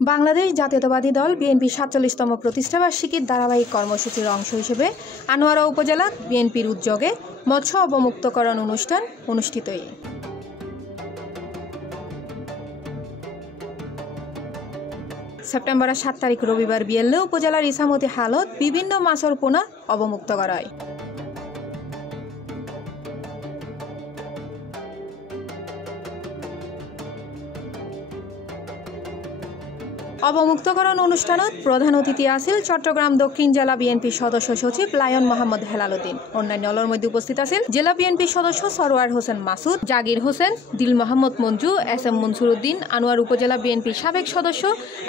বাংলাদেশ জাতীয়তাবাদী দল বিএনপি ৪৭তম প্রতিষ্ঠাবার্ষিকীর ধারাবাহিক কর্মসূচির অংশ হিসেবে আনোয়ারা উপজেলা বিএনপির উদ্যোগে মৎস্য অবমুক্তকরণ অনুষ্ঠান অনুষ্ঠিত। সেপ্টেম্বরের ৭ তারিখ রবিবার বিকেলে উপজেলার ইসামতি হালত বিভিন্ন মাছের পোনা অবমুক্ত করা হয়। অবমুক্তকরণ অনুষ্ঠানত প্রধান অতিথি আছিল চট্টগ্রাম দক্ষিণ জেলা বিএনপি সদস্য সচিব লায়ন মোহাম্মদ হেলাল উদ্দিন। অন্যান্যর মধ্যে উপস্থিত আছিল জেলা বিএনপি সদস্য সরোয়ার হোসেন মাসুদ, জাগির হোসেন, দিল মোহাম্মদ মঞ্জু, এস.এম. মনসুর উদ্দিন, আনোয়ার উপজেলা বিএনপির সাবেক সদস্য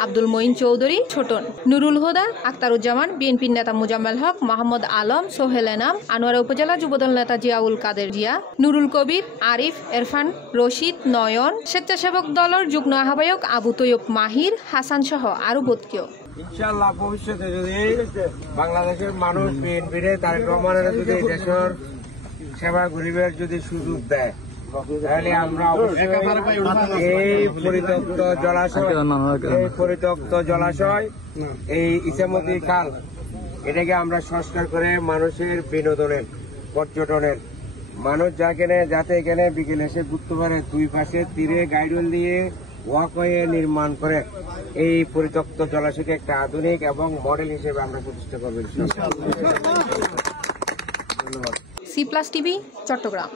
আব্দুল মঈন চৌধুরী ছোটন, নুরুল হুদা, আখতারুজ্জামান, বিএনপির নেতা মুজাম্মেল হক, মোহাম্মদ আলম, সোহেল এনাম, আনোয়ারা উপজেলা যুবদল নেতা জিয়াউল কাদের জিয়া, নুরুল কবির, আরিফ, ইরফান, রশিদ, নয়ন, স্বেচ্ছাসেবক দলের যুগ্ম আহ্বায়ক আবু তৈয়ব মাহির, হাসান সহ আরো বোধকেও। ইনশাআল্লাহ ভবিষ্যতে যদি বাংলাদেশের মানুষ বিএনপিরে তারেক রহমানের যদি দেশের সেবা গরিবের যদি সুযোগ দেয়, তাহলে আমরা এই পরিত্যক্ত জলাশয় এই ইসামতি খাল এটাকে আমরা সংস্কার করে মানুষের বিনোদনের, পর্যটনের, মানুষ যাতে এখানে বিকেলে এসে ঘুরতে পারে, দুই পাশে তীরে গাইডল দিয়ে ওয়াকওয়ে নির্মাণ করে এই পরিত্যক্ত জলাশয়কে একটা আধুনিক এবং মডেল হিসেবে আমরা প্রতিষ্ঠা করব। C+ TV, Chittagong.